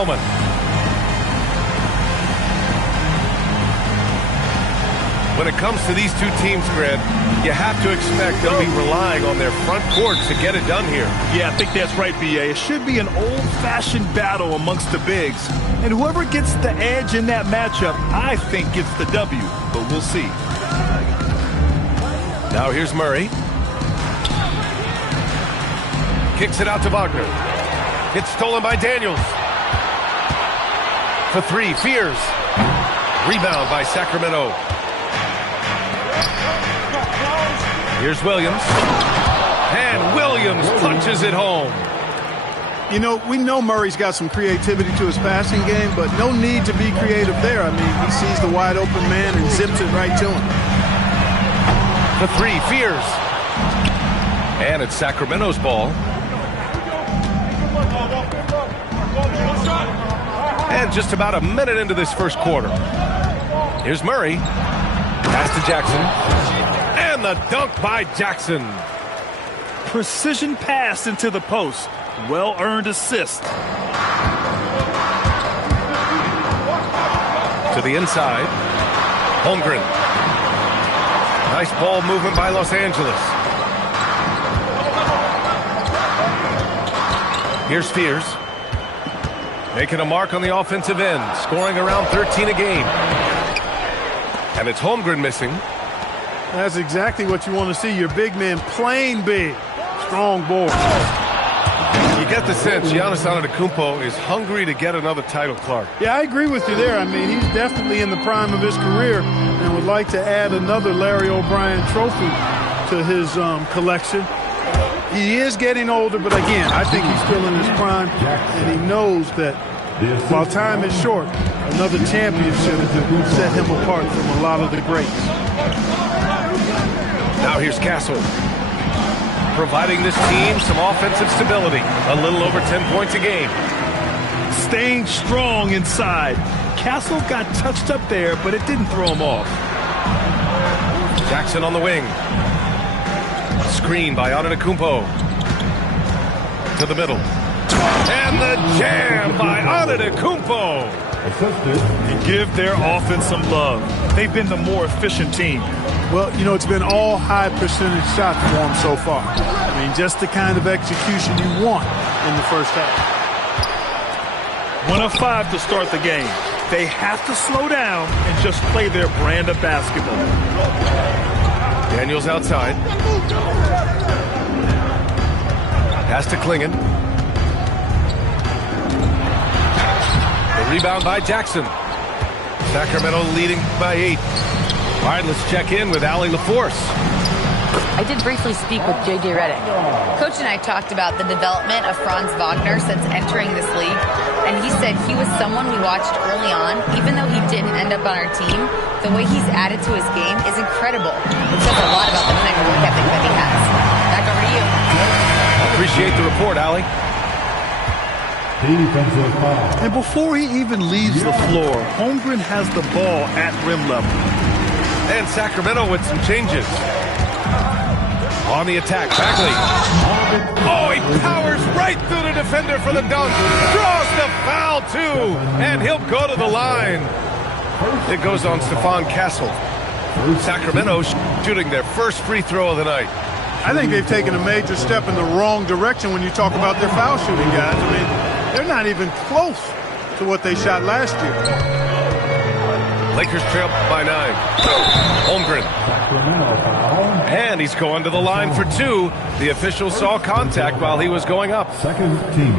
moment. When it comes to these two teams, Grant, you have to expect they'll be relying on their front court to get it done here. Yeah, I think that's right, B.A. It should be an old-fashioned battle amongst the bigs. And whoever gets the edge in that matchup, I think gets the W. But we'll see. Now here's Murray. Kicks it out to Wagner. It's stolen by Daniels. For three, Fears. Rebound by Sacramento. Here's Williams. And Williams punches it home. You know, we know Murray's got some creativity to his passing game, but no need to be creative there. I mean, he sees the wide open man and zips it right to him. For three, Fears. And it's Sacramento's ball. And just about a minute into this first quarter. Here's Murray. Pass to Jackson. And the dunk by Jackson. Precision pass into the post. Well-earned assist. To the inside. Holmgren. Nice ball movement by Los Angeles. Here's Fears. Making a mark on the offensive end. Scoring around 13 a game. And it's Holmgren missing. That's exactly what you want to see. Your big man playing big. Strong board. You get the sense Giannis Antetokounmpo is hungry to get another title, Clark. Yeah, I agree with you there. I mean, he's definitely in the prime of his career and would like to add another Larry O'Brien trophy to his collection. He is getting older, but again, I think he's still in his prime, and he knows that while time is short, another championship will set him apart from a lot of the greats. Now here's Castle. Providing this team some offensive stability. A little over 10 points a game. Staying strong inside. Castle got touched up there, but it didn't throw him off. Jackson on the wing. Screen by Antetokounmpo. To the middle. And the jam by Antetokounmpo. And give their offense some love. They've been the more efficient team. Well, you know, it's been all high percentage shots for them so far. I mean, just the kind of execution you want in the first half. 1 of 5 to start the game. They have to slow down and just play their brand of basketball. Daniels outside. Pass to Klingon. The rebound by Jackson. Sacramento leading by 8. All right, let's check in with Allie LaForce. I did briefly speak with J.J. Redick. Coach and I talked about the development of Franz Wagner since entering this league, and he said he was someone we watched early on. Even though he didn't end up on our team, the way he's added to his game is incredible. It says a lot about the kind of work ethic that he has. Back over to you. Appreciate the report, Allie. And before he even leaves the floor, Holmgren has the ball at rim level. And Sacramento with some changes. On the attack, Bagley. Oh, he powers right through the defender for the dunk. Draws the foul, too. And he'll go to the line. It goes on Stephon Castle. Sacramento shooting their first free throw of the night. I think they've taken a major step in the wrong direction when you talk about their foul shooting, guys. I mean, they're not even close to what they shot last year. Lakers trail by 9. Holmgren. And he's going to the line for 2. The official saw contact while he was going up. Second team.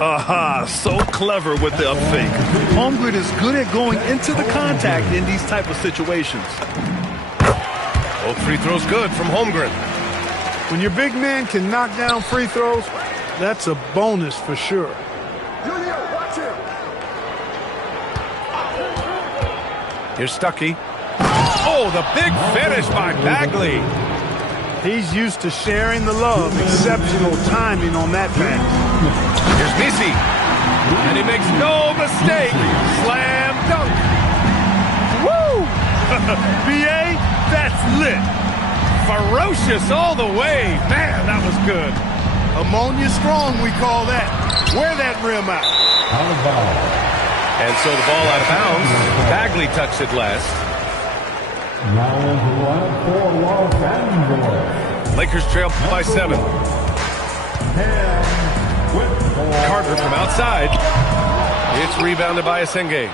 Aha, so clever with the up fake. Holmgren is good at going into the contact in these type of situations. Both free throws good from Holmgren. When your big man can knock down free throws, that's a bonus for sure. Here's Stuckey. Oh, the big finish by Bagley. He's used to sharing the love. Exceptional timing on that pass. Here's Messi. And he makes no mistake. Slam dunk. Woo! B.A., that's lit. Ferocious all the way. Man, that was good. Ammonia strong, we call that. Wear that rim out. And so the ball out of bounds. Bagley touched it last. Lakers trail by 7. Carter from outside. It's rebounded by Asenge.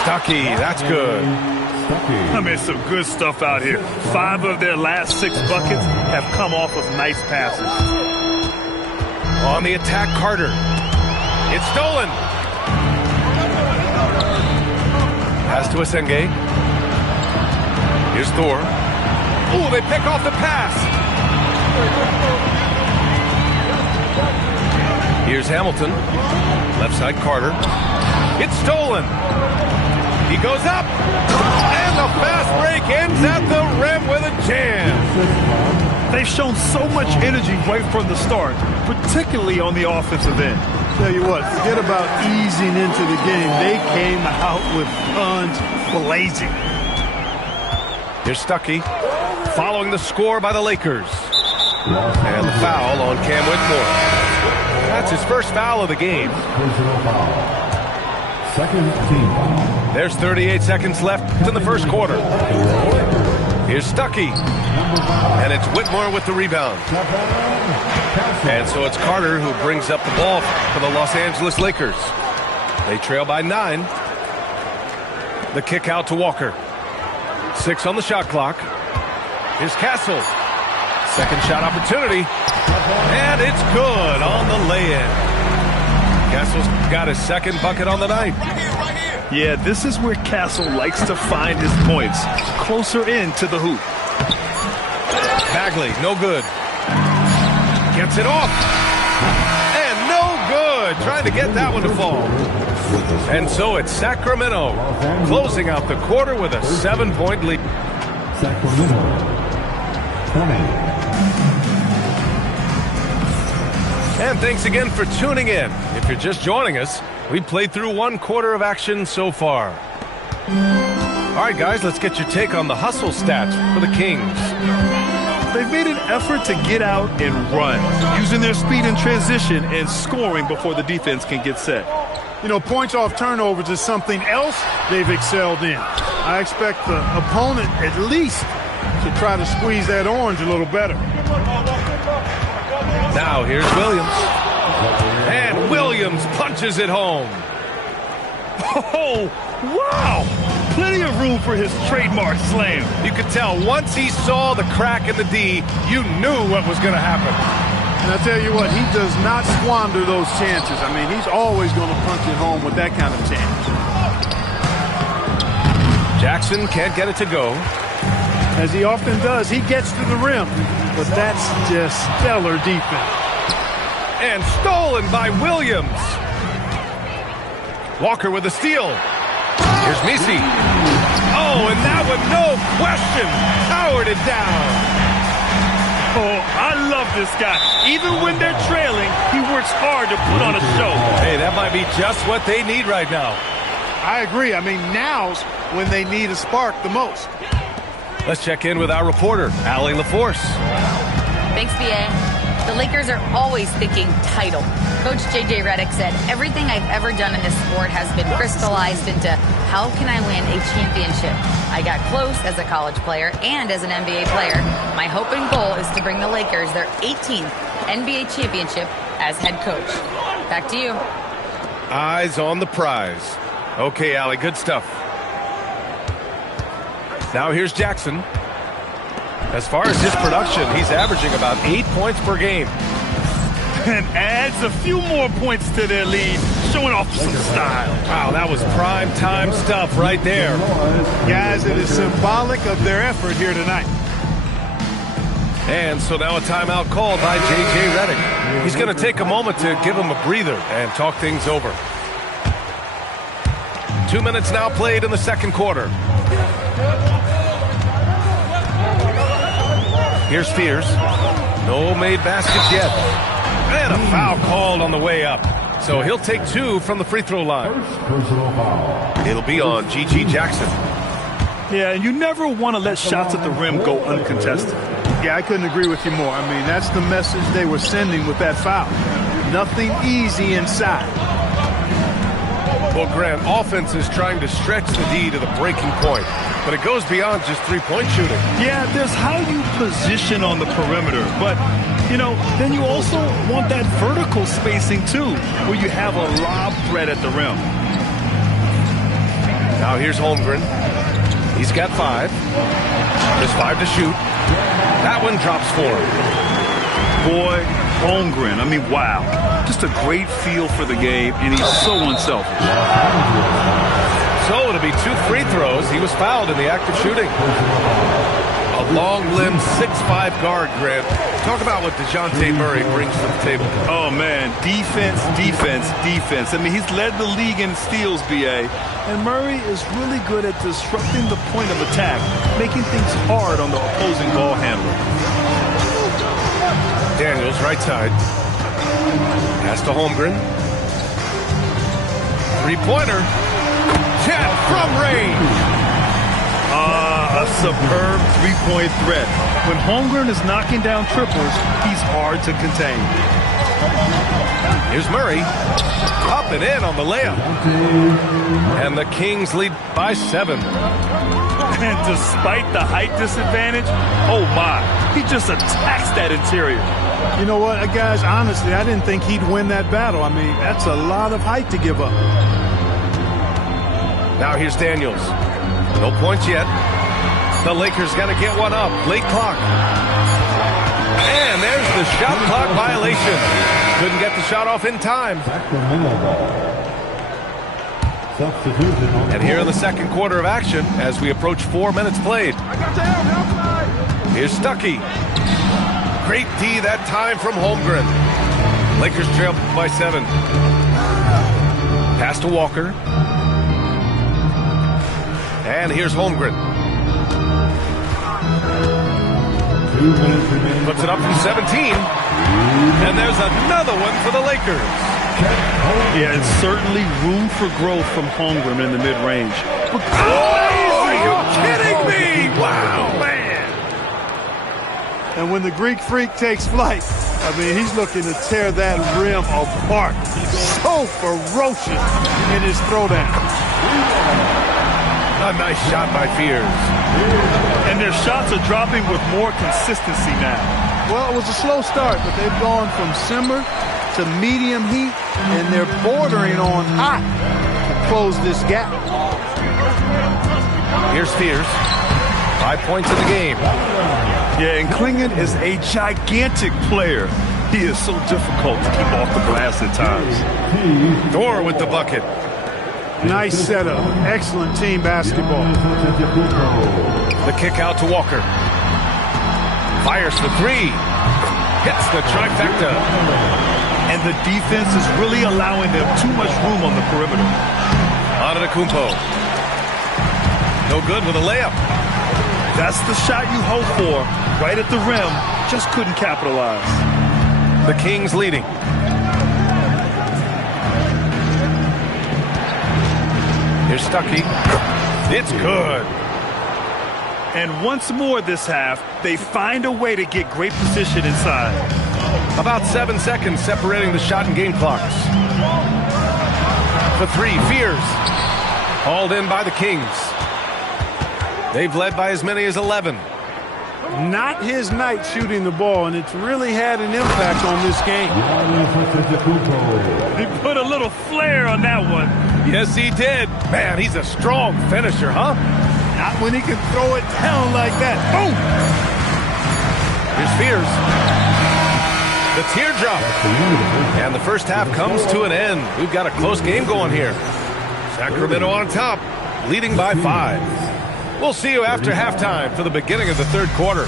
Stuckey, that's good. I mean, some good stuff out here. 5 of their last 6 buckets have come off of nice passes. On the attack, Carter. It's stolen. Pass to Asenge. Here's Thor. Ooh, they pick off the pass. Here's Hamilton. Left side, Carter. It's stolen. He goes up. And the fast break ends at the rim with a jam. They've shown so much energy right from the start, particularly on the offensive end. Tell you what, forget about easing into the game. They came out with guns blazing. Here's Stuckey, following the score by the Lakers. And the foul on Cam Whitmore. That's his first foul of the game. There's 38 seconds left in the first quarter. Here's Stuckey. And it's Whitmore with the rebound. And so it's Carter who brings up the ball for the Los Angeles Lakers. They trail by 9. The kick out to Walker. 6 on the shot clock. Here's Castle. Second shot opportunity. And it's good on the lay-in. Castle's got his second bucket on the night. Yeah, this is where Castle likes to find his points. Closer in to the hoop. Bagley, no good. Gets it off. And no good. Trying to get that one to fall. And so it's Sacramento closing out the quarter with a 7-point lead. Sacramento, 20. And thanks again for tuning in. If you're just joining us, we played through 1 quarter of action so far. All right, guys, let's get your take on the hustle stats for the Kings. They've made an effort to get out and run, using their speed in transition and scoring before the defense can get set. You know, points off turnovers is something else they've excelled in. I expect the opponent at least to try to squeeze that orange a little better. Now here's Williams. And Williams punches it home. Oh, wow! Plenty of room for his trademark slam. You could tell once he saw the crack in the D, you knew what was going to happen. And I tell you what, he does not squander those chances. I mean, he's always going to punch it home with that kind of chance. Jackson can't get it to go. As he often does, he gets to the rim. But that's just stellar defense. And stolen by Williams. Walker with a steal. Here's Misi. Oh, and that one, no question, powered it down. Oh, I love this guy. Even when they're trailing, he works hard to put on a show. Hey, that might be just what they need right now. I agree. I mean, now's when they need a spark the most. Let's check in with our reporter, Allie LaForce. Thanks, B.A. The Lakers are always thinking title. Coach J.J. Redick said, everything I've ever done in this sport has been crystallized into how can I win a championship? I got close as a college player and as an NBA player. My hope and goal is to bring the Lakers their 18th NBA championship as head coach. Back to you. Eyes on the prize. Okay, Allie, good stuff. Now here's Jackson. As far as his production, he's averaging about 8 points per game. And adds a few more points to their lead, showing off some style. Wow, that was prime time stuff right there. Guys, it is symbolic of their effort here tonight. And so now a timeout called by J.J. Redick. He's going to take a moment to give him a breather and talk things over. 2 minutes now played in the second quarter. Here's Spears. No made baskets yet. And a foul called on the way up. So he'll take 2 from the free throw line. It'll be on G.G. Jackson. Yeah, and you never want to let shots at the rim go uncontested. Yeah, I couldn't agree with you more. I mean, that's the message they were sending with that foul. Nothing easy inside. Well, Grant, offense is trying to stretch the D to the breaking point, but it goes beyond just three-point shooting. Yeah, there's how you position on the perimeter, but, you know, then you also want that vertical spacing, too, where you have a lob threat at the rim. Now here's Holmgren. He's got 5. Just 5 to shoot. That one drops for him. Boy, Holmgren, I mean, wow. Just a great feel for the game, and he's so unselfish. So it'll be 2 free throws. He was fouled in the act of shooting. A long-limbed 6'5" guard, Grant. Talk about what DeJounte Murray brings to the table. Oh, man, defense, defense, defense. I mean, he's led the league in steals, B.A., and Murray is really good at disrupting the point of attack, making things hard on the opposing ball handler. Daniels, right side. Pass to Holmgren. Three-pointer. Jet from range. A superb three-point threat. When Holmgren is knocking down triples, he's hard to contain. Here's Murray. Up and in on the layup. And the Kings lead by 7. And despite the height disadvantage, oh my, he just attacks that interior. You know what, guys, honestly, I didn't think he'd win that battle. I mean, that's a lot of height to give up. Now here's Daniels. No points yet. The Lakers got to get one up. Late clock. And there's the shot clock violation. Couldn't get the shot off in time. And here in the second quarter of action as we approach 4 minutes played. Here's Stuckey. Great D that time from Holmgren. Lakers trail by 7. Pass to Walker. And here's Holmgren. Puts it up from 17. And there's another one for the Lakers. Yeah, it's certainly room for growth from Holmgren in the mid-range. Oh, are you kidding me? Wow, man. And when the Greek Freak takes flight, I mean, he's looking to tear that rim apart. He's so ferocious in his throwdown. A nice shot by Fears. And their shots are dropping with more consistency now. Well, it was a slow start, but they've gone from simmer to medium heat, and they're bordering on hot to close this gap. Here's Fears. 5 points in the game. Yeah, and Klingon is a gigantic player. He is so difficult to keep off the glass at times. Thor with the bucket. Nice setup. Excellent team basketball. The kick out to Walker. Fires the 3. Hits the trifecta. And the defense is really allowing them too much room on the perimeter. Antetokounmpo. No good with a layup. That's the shot you hope for. Right at the rim. Just couldn't capitalize. The Kings leading. Here's Stuckey. It's good. And once more this half, they find a way to get great position inside. About 7 seconds separating the shot and game clocks. For 3, Fears. Hauled in by the Kings. They've led by as many as 11. Not his night shooting the ball, and it's really had an impact on this game. He put a little flair on that one. Yes, he did. Man, he's a strong finisher, huh? Not when he can throw it down like that. Boom! Here's Fears. The teardrop. And the first half comes to an end. We've got a close game going here. Sacramento on top, leading by 5. We'll see you after halftime for the beginning of the third quarter.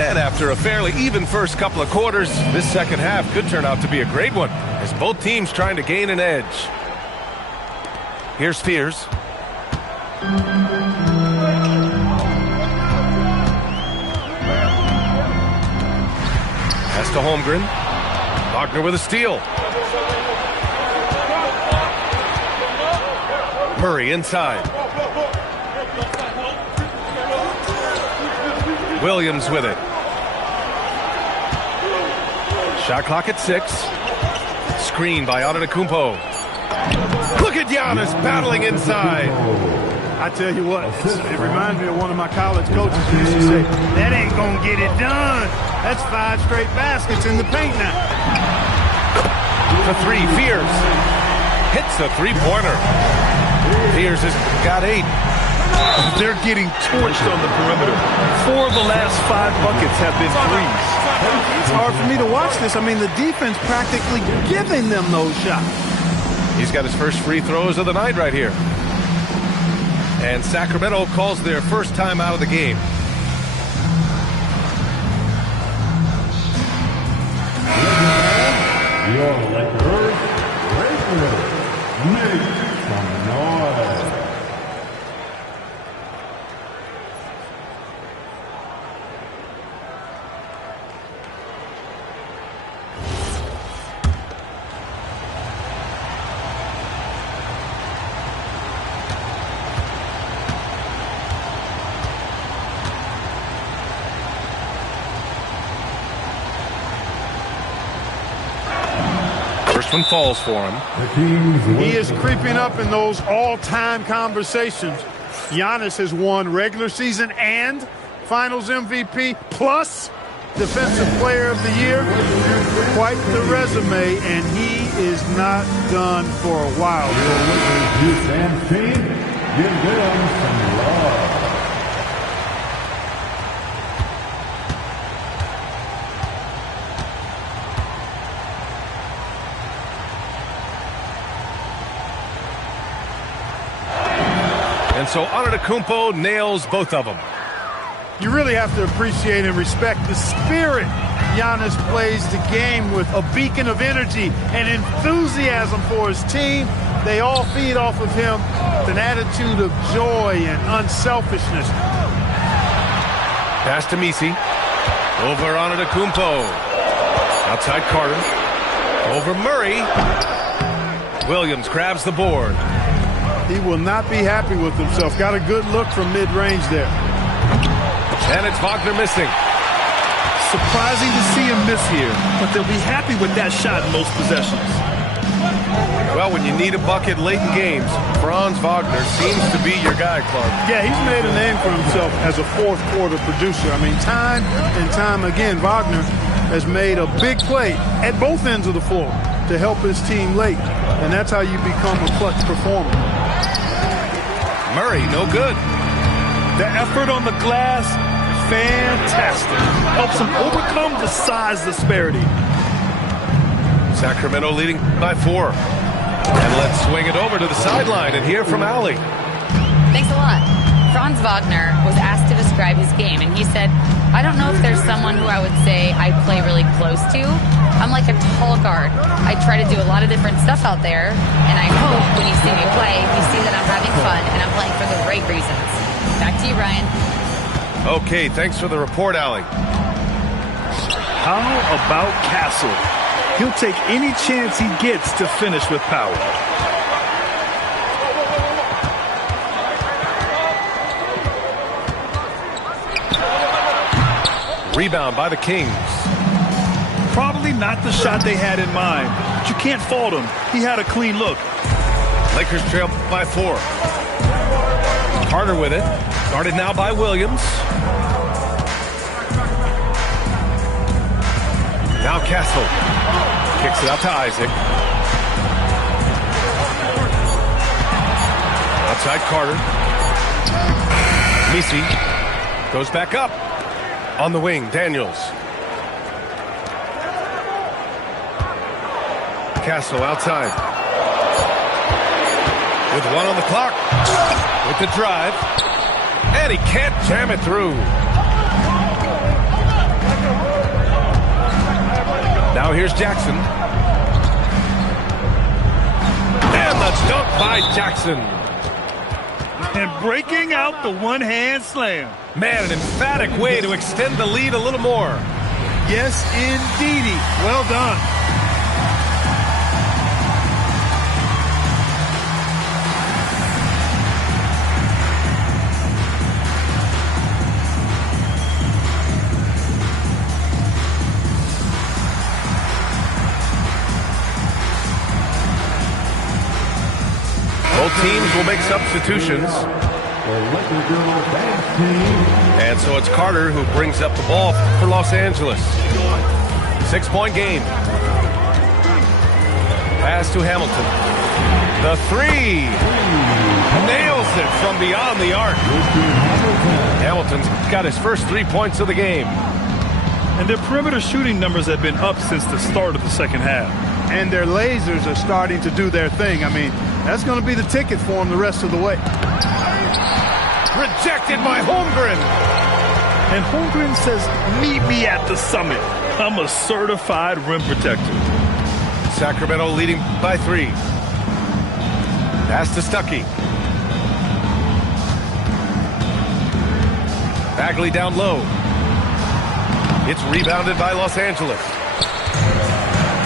And after a fairly even first couple of quarters, this second half could turn out to be a great one, as both teams trying to gain an edge. Here's Fears. Pass to Holmgren. Wagner with a steal. Murray inside. Williams with it. Shot clock at 6. Screen by Antetokounmpo. Look at Giannis battling inside. I tell you what, it reminds me of one of my college coaches who used to say, that ain't going to get it done. That's 5 straight baskets in the paint now. For 3, Fears. Hits the three-pointer. Fears has got 8. They're getting torched on the perimeter. 4 of the last 5 buckets have been threes. It's hard for me to watch this. I mean, the defense practically giving them those shots. He's got his first free throws of the night right here. And Sacramento calls their first time out of the game. Your Lakers, make some noise. First one falls for him. He is creeping up in those all-time conversations. Giannis has won regular season and Finals MVP plus Defensive Player of the Year. Quite the resume, and he is not done for a while. Give them some love. And so Antetokounmpo nails both of them. You really have to appreciate and respect the spirit Giannis plays the game with, a beacon of energy and enthusiasm for his team. They all feed off of him with an attitude of joy and unselfishness. Pass to Misi. Over Antetokounmpo. Outside Carter. Over Murray. Williams grabs the board. He will not be happy with himself. Got a good look from mid-range there. And it's Wagner missing. Surprising to see him miss here, but they'll be happy with that shot in most possessions. Well, when you need a bucket late in games, Franz Wagner seems to be your guy, Clark. Yeah, he's made a name for himself as a fourth-quarter producer. I mean, time and time again, Wagner has made a big play at both ends of the floor to help his team late, and that's how you become a clutch performer. Murray, no good. The effort on the glass, fantastic. Helps him overcome the size disparity. Sacramento leading by 4. And let's swing it over to the sideline and hear from Allie. Thanks a lot. Franz Wagner was asked to describe his game, and he said, I don't know if there's someone who I would say I play really close to. I'm like a tall guard. I try to do a lot of different stuff out there, and I hope when you see me play, you see that I'm having fun and I'm playing for the right reasons. Back to you, Brian. Okay, thanks for the report, Allie. How about Castle? He'll take any chance he gets to finish with power. Rebound by the Kings. Probably not the shot they had in mind, but you can't fault him. He had a clean look. Lakers trail by 4. Carter with it. Guarded now by Williams. Now Castle. Kicks it out to Isaac. Outside Carter. Misi goes back up. On the wing, Daniels. Castle outside. With 1 on the clock. With the drive. And he can't jam it through. Now here's Jackson. And the dunk by Jackson. And breaking out the one-hand slam. Man, an emphatic way to extend the lead a little more. Yes, indeedy. Well done. teams will make substitutions. The Liquor Girl Dance Team. And so it's Carter who brings up the ball for Los Angeles. 6-point game. Pass to Hamilton. The three. Nails it from beyond the arc. Hamilton's got his first 3 points of the game. And their perimeter shooting numbers have been up since the start of the second half. And their lasers are starting to do their thing. I mean, that's going to be the ticket for them the rest of the way. Rejected by Holmgren. And Holmgren says, meet me at the summit. I'm a certified rim protector. Sacramento leading by 3. Pass to Stuckey. Bagley down low. It's rebounded by Los Angeles.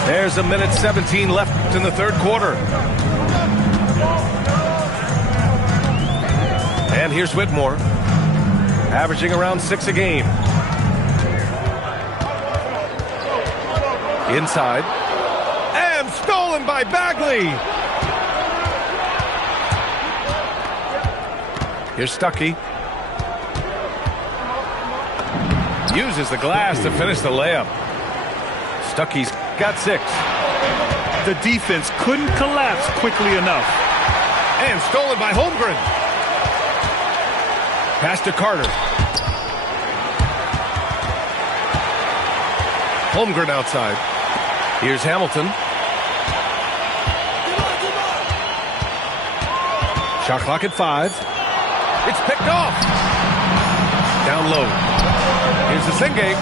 There's 1:17 left in the third quarter. And here's Whitmore, averaging around 6 a game. Inside. And stolen by Bagley. Here's Stuckey. Uses the glass to finish the layup. Stuckey's got 6. The defense couldn't collapse quickly enough. And stolen by Holmgren. Pass to Carter. Holmgren outside. Here's Hamilton. Shot clock at 5. It's picked off. Down low. Here's the Singate.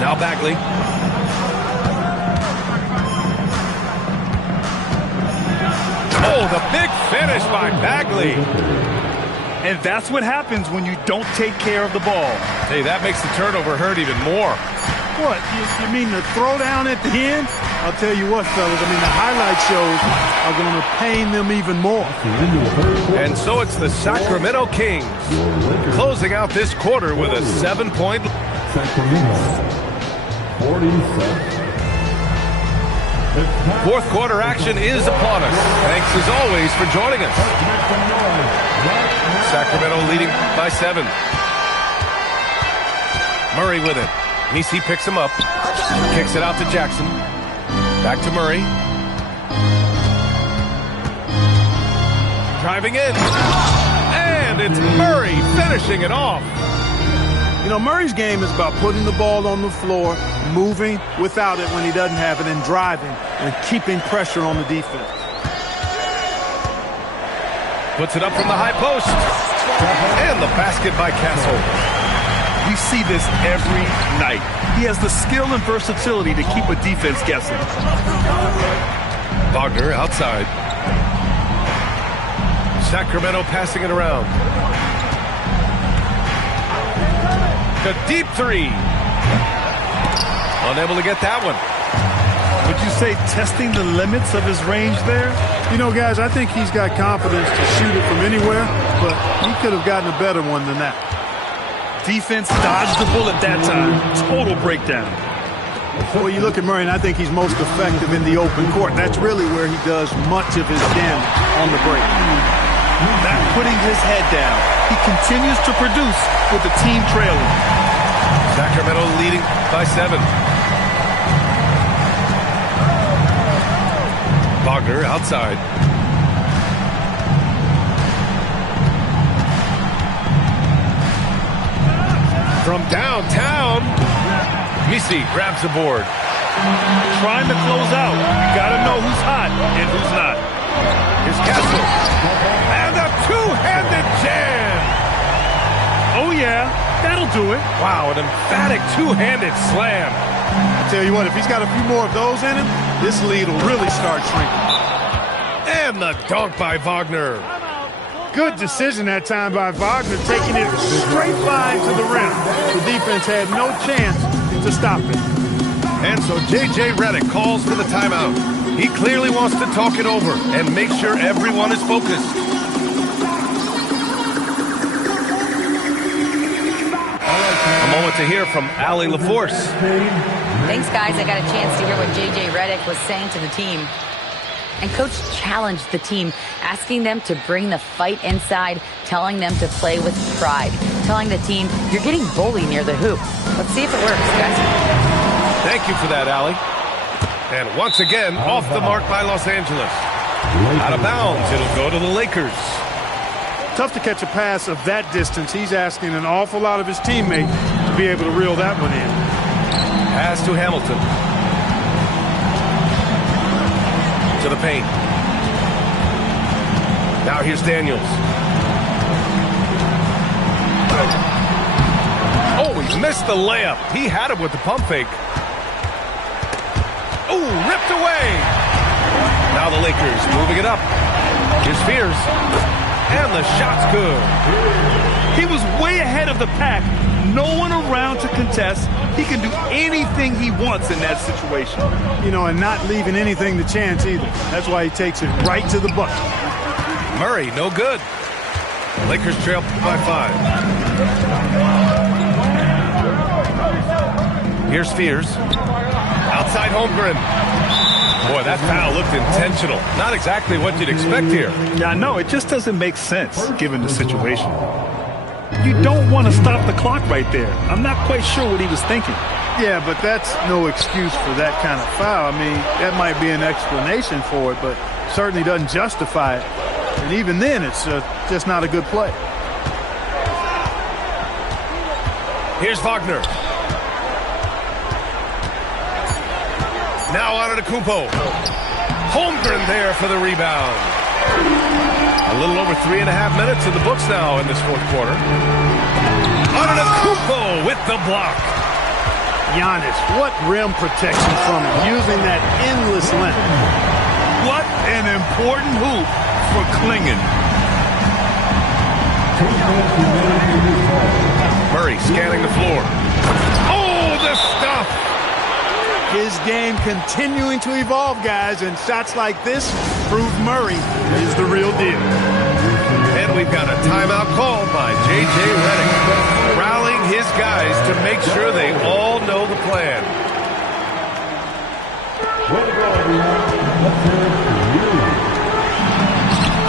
Now Bagley. Oh, the big finish by Bagley. And that's what happens when you don't take care of the ball. Hey, that makes the turnover hurt even more. What, you mean the throwdown at the end? I'll tell you what, fellas, I mean, the highlight shows are going to pain them even more. And so it's the Sacramento Kings closing out this quarter with a 7-point. Sacramento, 47. Fourth quarter action is upon us. Thanks as always for joining us. Sacramento leading by 7. Murray with it. Nisi picks him up. Kicks it out to Jackson. Back to Murray. Driving in. And it's Murray finishing it off. You know, Murray's game is about putting the ball on the floor, moving without it when he doesn't have it, and driving and keeping pressure on the defense. Puts it up from the high post. And the basket by Castle. We see this every night. He has the skill and versatility to keep a defense guessing. Wagner outside. Sacramento passing it around. The deep 3. Unable to get that one. Would you say testing the limits of his range there? You know, guys, I think he's got confidence to shoot it from anywhere, but he could have gotten a better one than that. Defense dodged the bullet that time. Total breakdown. Well, you look at Murray, and I think he's most effective in the open court. That's really where he does much of his damage on the break. Not putting his head down. He continues to produce with the team trailing. Sacramento leading by 7. Wagner outside. From downtown, Misi grabs the board. Trying to close out. You gotta know who's hot and who's not. Here's Castle. And a two-handed jam. Oh yeah, that'll do it. Wow, an emphatic two-handed slam. I tell you what, if he's got a few more of those in him, this lead will really start shrinking. And the dunk by Wagner. Good decision that time by Wagner, taking it straight line to the rim. The defense had no chance to stop it. And so J.J. Redick calls for the timeout. He clearly wants to talk it over and make sure everyone is focused. A moment to hear from Allie LaForce. Thanks, guys. I got a chance to hear what J.J. Redick was saying to the team. And Coach challenged the team, asking them to bring the fight inside, telling them to play with pride, telling the team, you're getting bullied near the hoop. Let's see if it works, guys. Thank you for that, Allie. And once again, off the mark by Los Angeles. Out of bounds, it'll go to the Lakers. Tough to catch a pass of that distance. He's asking an awful lot of his teammate to be able to reel that one in. Pass to Hamilton. To the paint. Now here's Daniels. Oh, he missed the layup. He had it with the pump fake. Oh, ripped away. Now the Lakers moving it up. Here's Spears. And the shot's good. He was way ahead of the pack. No one around to contest. He can do anything he wants in that situation. You know, and not leaving anything to chance either. That's why he takes it right to the bucket. Murray, no good. Lakers trail by 5. Here's Spears. Outside Holmgren. Boy, that foul looked intentional. Not exactly what you'd expect here. Yeah, I know. It just doesn't make sense given the situation. You don't want to stop the clock right there. I'm not quite sure what he was thinking. Yeah, but that's no excuse for that kind of foul. I mean, that might be an explanation for it, but certainly doesn't justify it. And even then, it's just not a good play. Here's Wagner. Now on to Kumpo. Holmgren there for the rebound. A little over 3.5 minutes in the books now in this fourth quarter. On to Kumpo with the block. Giannis, what rim protection from him, using that endless length. What an important hoop for Klingen. Murray scanning the floor. Oh, the stuff! His game continuing to evolve, guys, and shots like this prove Murray is the real deal. And we've got a timeout called by J.J. Redick, rallying his guys to make sure they all know the plan.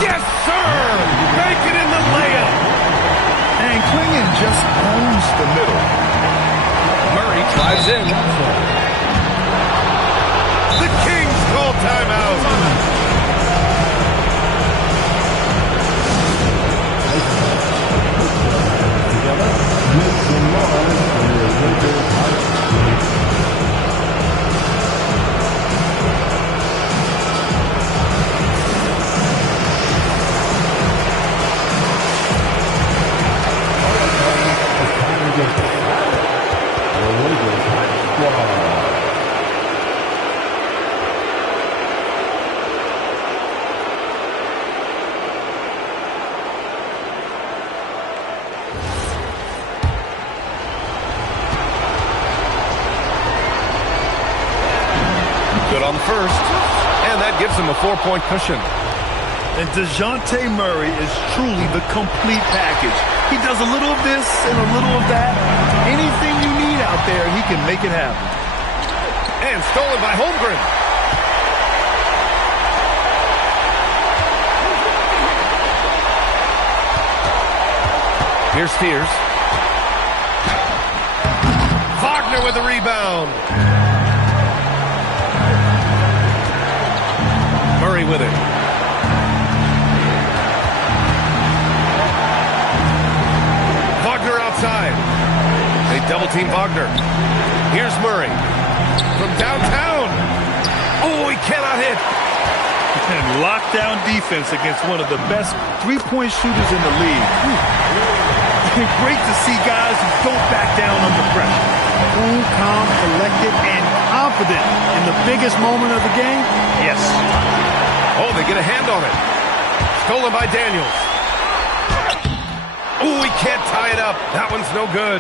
Yes, sir! Make it in the layup! And Klingen just owns the middle. Murray drives in. The Kings call timeout. On the first, and that gives him a 4-point cushion. And DeJounte Murray is truly the complete package. He does a little of this and a little of that. Anything you need out there, he can make it happen. And stolen by Holmgren. Here's Spears. Wagner with the rebound. Murray with it. Wagner outside. They double team Wagner. Here's Murray from downtown. Oh, he cannot hit. And lockdown defense against one of the best three-point shooters in the league. Great to see guys who don't back down under pressure. Cool, calm, collected, and confident in the biggest moment of the game. Yes. Oh, they get a hand on it. Stolen by Daniels. Oh, he can't tie it up. That one's no good.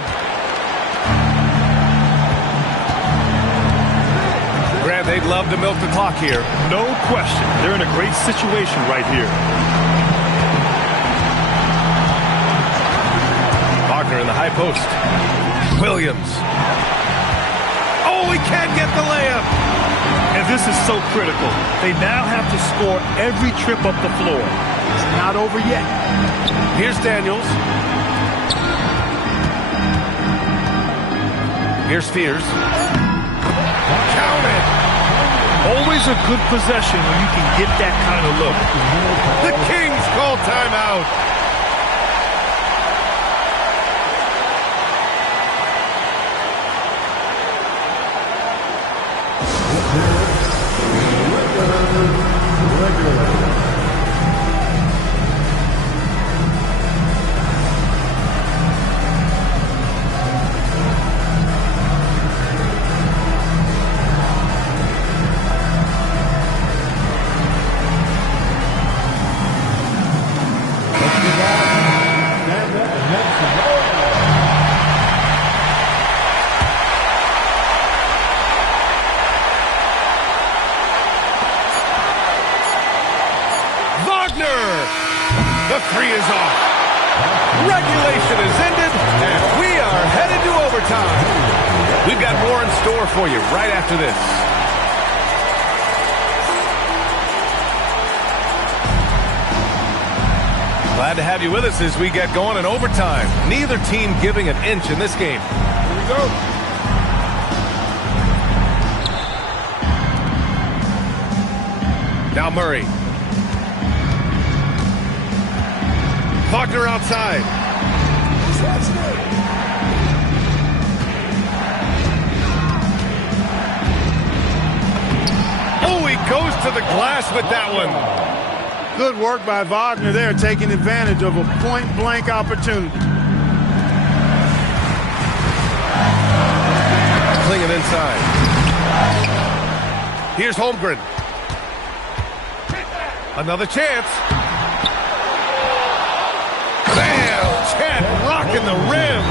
Grant, they'd love to milk the clock here. No question. They're in a great situation right here. Wagner in the high post. Williams. Oh, he can't get the layup. And This is so critical. They now have to score every trip up the floor. It's not over yet. Here's Daniels. Here's Spears. Count it! Always a good possession when you can get that kind of look. The Kings call timeout. The three is off. Regulation is ended, and we are headed to overtime. We've got more in store for you right after this. Glad to have you with us as we get going in overtime. Neither team giving an inch in this game. Here we go. Now Murray. Wagner outside. Oh, he goes to the glass with that one. Good work by Wagner there, taking advantage of a point-blank opportunity. Clinging inside. Here's Holmgren. Another chance. Rocking the rim.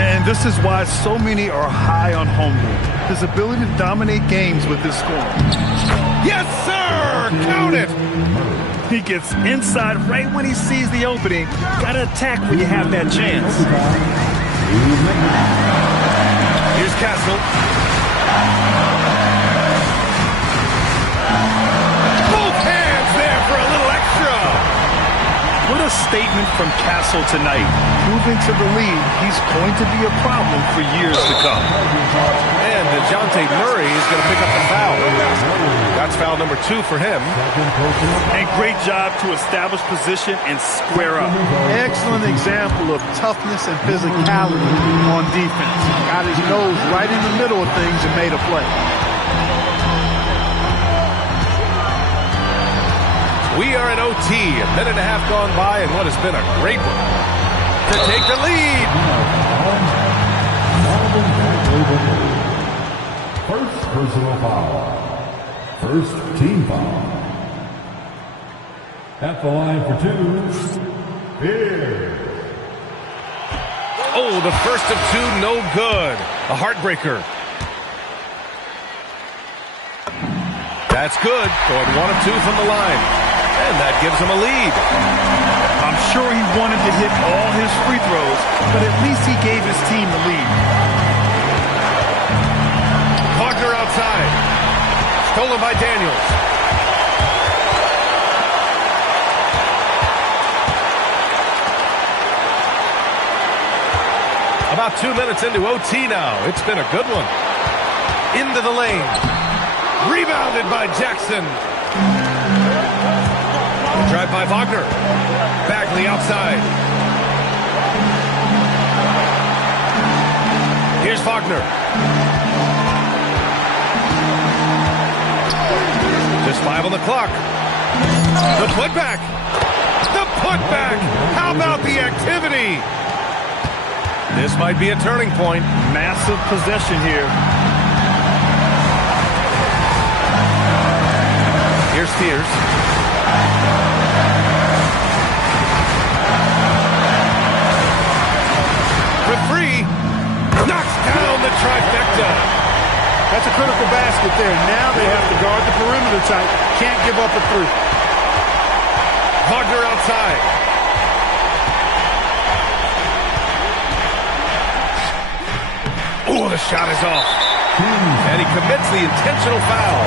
And this is why so many are high on Holmgren. His ability to dominate games with his scoring. Yes, sir! Count it! He gets inside right when he sees the opening. Gotta attack when you have that chance. Here's Castle. Both hands there for a little extra. What a statement from Castle tonight, proving to the league he's going to be a problem for years to come. And DeJounte Murray is going to pick up the foul. That's foul number 2 for him. And great job to establish position and square up. Excellent example of toughness and physicality on defense. Got his nose right in the middle of things and made a play. We are in OT, a minute and a half gone by, and what has been a great one to take the lead. First personal foul. First team foul. At the line for 2, here. Oh, the first of 2, no good. A heartbreaker. That's good. Going 1 of 2 from the line. And that gives him a lead. I'm sure he wanted to hit all his free throws, but at least he gave his team the lead. Wagner outside. Stolen by Daniels. About 2 minutes into OT now. It's been a good one. Into the lane. Rebounded by Jackson. Drive by Wagner. Bagley outside. Here's Wagner. Just 5 on the clock. The putback. The putback. How about the activity? This might be a turning point. Massive possession here. Here's Spears. Free, knocks down the trifecta. That's a critical basket there. Now they have to guard the perimeter tight. Can't give up a 3. Wagner outside. Oh, the shot is off. And he commits the intentional foul.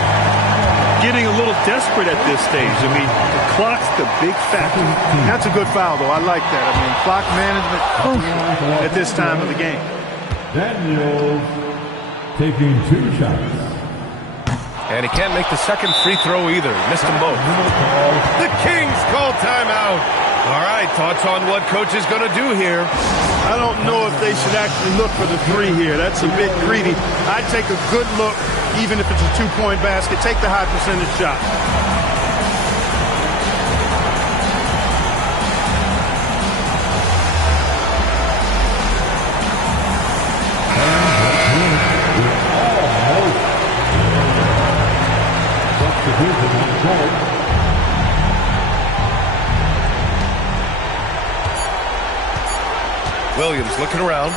Getting a little desperate at this stage. I mean, the clock's the big factor. That's a good foul, though. I like that. I mean, clock management crucial at this time of the game. Daniels taking 2 shots. And he can't make the second free throw either. Missed them both. The Kings call timeout. All right, thoughts on what coach is going to do here? I don't know if they should actually look for the 3 here. That's a bit greedy. I'd take a good look, even if it's a 2-point basket. Take the high percentage shot. Williams looking around.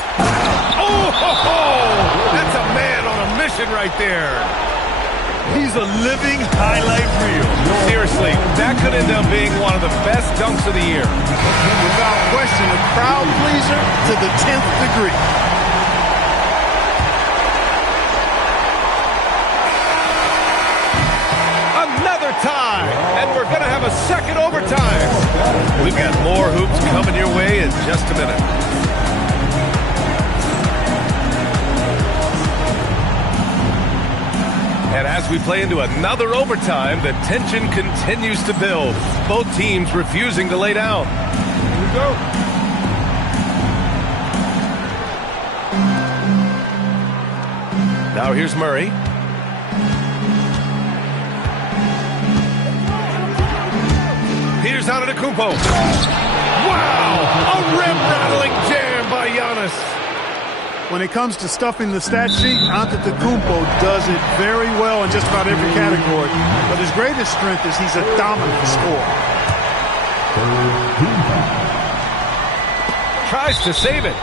Oh, ho, ho! That's a man on a mission right there. He's a living highlight reel. Seriously, that could end up being one of the best dunks of the year. Without question, a crowd pleaser to the 10th degree. Another tie, and we're going to have a second overtime. We've got more hoops coming your way in just a minute. And as we play into another overtime, the tension continues to build. Both teams refusing to lay down. Here we go. Now here's Murray. Here's Antetokounmpo. Wow! A rim-rattling jam by Giannis. When it comes to stuffing the stat sheet, Antetokounmpo does it very well in just about every category. But his greatest strength is he's a dominant scorer. Tries to save it.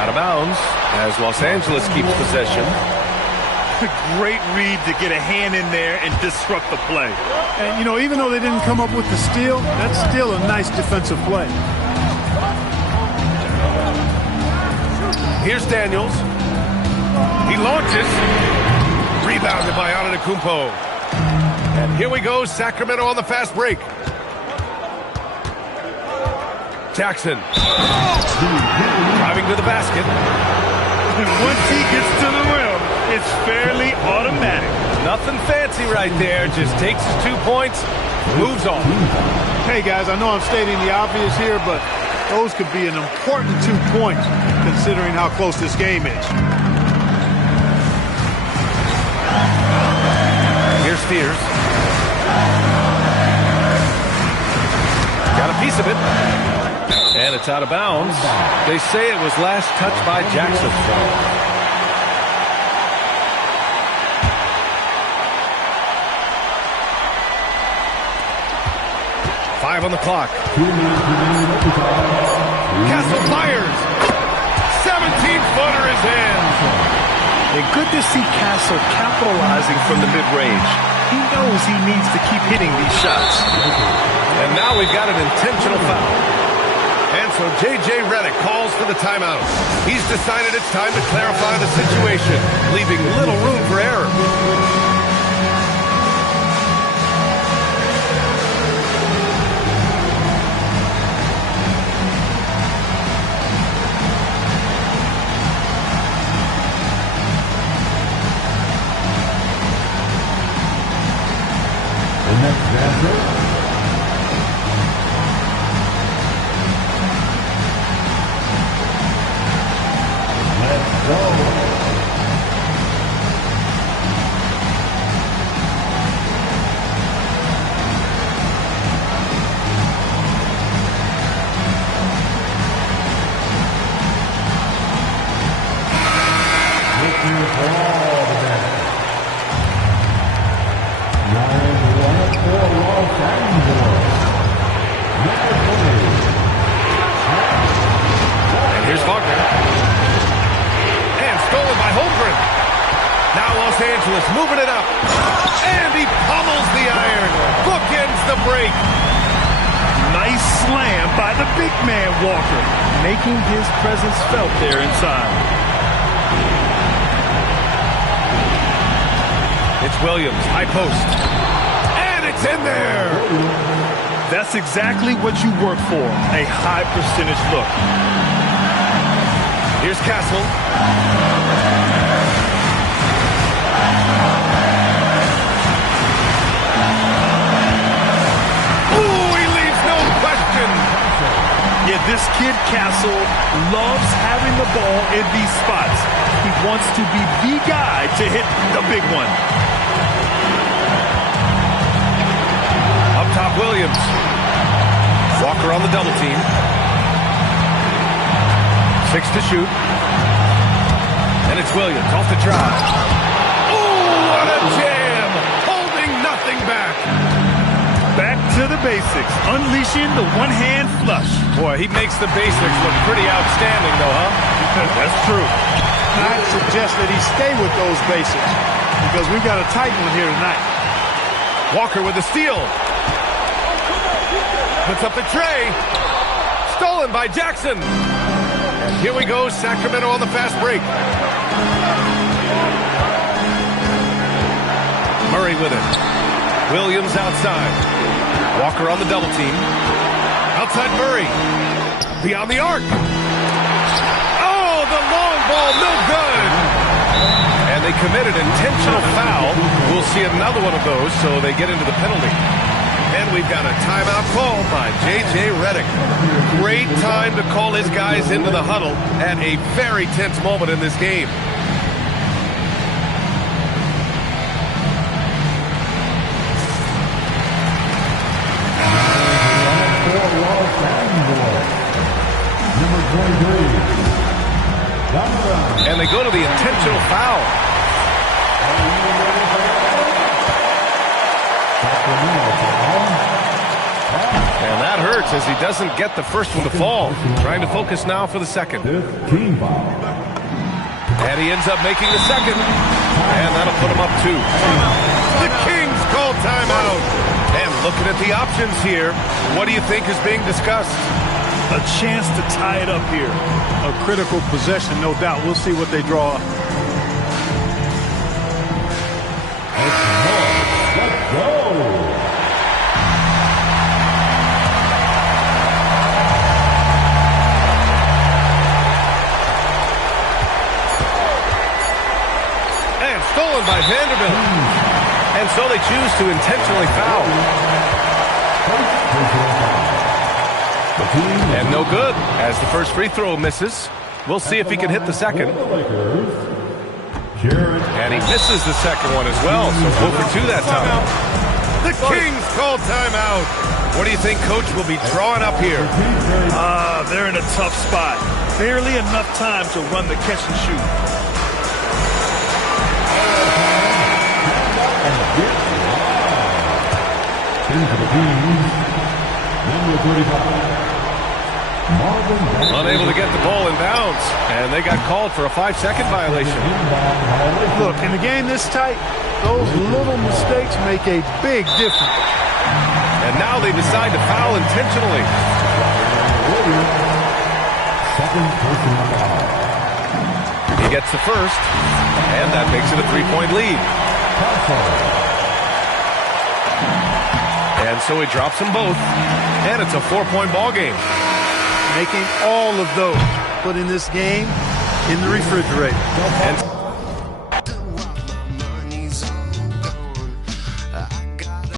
Out of bounds as Los Angeles keeps possession. Great read to get a hand in there and disrupt the play. And, you know, even though they didn't come up with the steal, that's still a nice defensive play. Here's Daniels. He launches. Rebounded by Antetokounmpo. And here we go, Sacramento on the fast break. Jackson. Driving to the basket. And once he gets to the rim, it's fairly automatic. Nothing fancy right there. Just takes his 2 points, moves on. Hey, guys, I know I'm stating the obvious here, but those could be an important 2 points considering how close this game is. Here's Spears. Got a piece of it. And it's out of bounds. They say it was last touched by Jackson. 5 on the clock. Castle fires. 17-footer is in. And good to see Castle capitalizing from the mid-range. He knows he needs to keep hitting these shots. And now we've got an intentional foul. And so J.J. Redick calls for the timeout. He's decided it's time to clarify the situation, leaving little room for error. The next dancer. Let's go. And here's Wagner. And stolen by Holmgren. Now Los Angeles moving it up. And he pummels the iron. Bookends the break. Nice slam by the big man, Walker, making his presence felt there inside. It's Williams, high post. And it's in there. That's exactly what you work for, a high percentage look. Here's Castle. Ooh, he leaves no question. Yeah, this kid Castle loves having the ball in these spots. He wants to be the guy to hit the big one. Up top, Williams. Walker on the double team. 6 to shoot. And it's Williams off the drive. Oh, what a jam! Holding nothing back. Back to the basics, unleashing the one-hand flush. Boy, he makes the basics look pretty outstanding, though, huh? That's true. I'd suggest that he stay with those basics because we've got a tight one here tonight. Walker with the steal. Puts up the tray. Stolen by Jackson. And here we go, Sacramento on the fast break. Murray with it. Williams outside. Walker on the double team. Outside Murray. Beyond the arc. Oh, the long ball, no good. And they committed intentional foul. We'll see another one of those, so they get into the penalty. And we've got a timeout call by J.J. Redick. Great time to call his guys into the huddle at a very tense moment in this game. Number 23. And they go to the intentional foul. And that hurts as he doesn't get the first one to fall. Trying to focus now for the second. And he ends up making the second. And that'll put him up 2. The Kings call timeout. And looking at the options here, what do you think is being discussed? A chance to tie it up here. A critical possession, no doubt. We'll see what they draw up. Let's go. And stolen by Vanderbilt. And so they choose to intentionally foul. And no good, as the first free throw misses. We'll see if he can hit the second. And he misses the second one as well, so 0 for 2 that time. The Kings call timeout. What do you think Coach will be drawing up here? They're in a tough spot. Barely enough time to run the catch and shoot. Into the Kings, number 35. Unable to get the ball in bounds, and they got called for a 5-second violation. Look, in a game this tight, those little mistakes make a big difference. And now they decide to foul intentionally. Second personal foul. He gets the first, and that makes it a 3-point lead. And so he drops them both, and it's a 4-point ball game. Making all of those, putting this game in the refrigerator. And